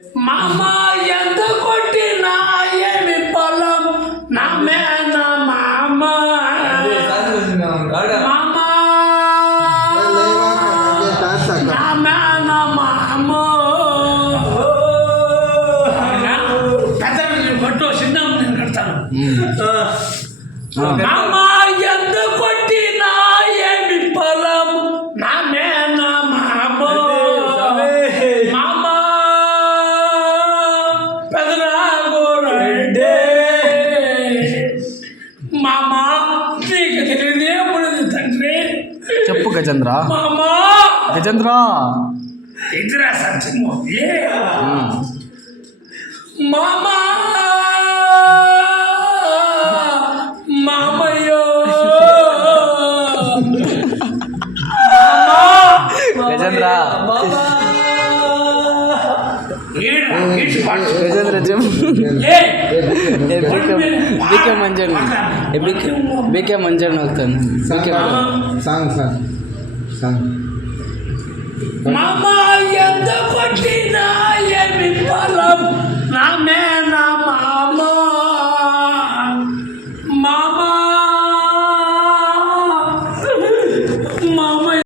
మామ ఎంత కొట్టినా ఏమి పొలం నా మేన మామ మామ నా మేన మామ పెద్ద కొట్టు చిన్న నేను కడతాను. మామ ఎంత కొట్టినా ఏమి పొలం నా మేన మామ మామ పెదరాగోరండే మామ నీకు తెలియదేమున్నది తండ్రి. చెప్పు గజేంద్ర. మామ గజేంద్ర ఇదిరా సత్యము మామ మామయ్యో గజేంద్ర గజేంద్ర చెప్పు. బీకే మంజన్ బీకే మంజన్ అవుతాను. మామ ఎంత కొట్టినా ఏమి పొలం నా మేన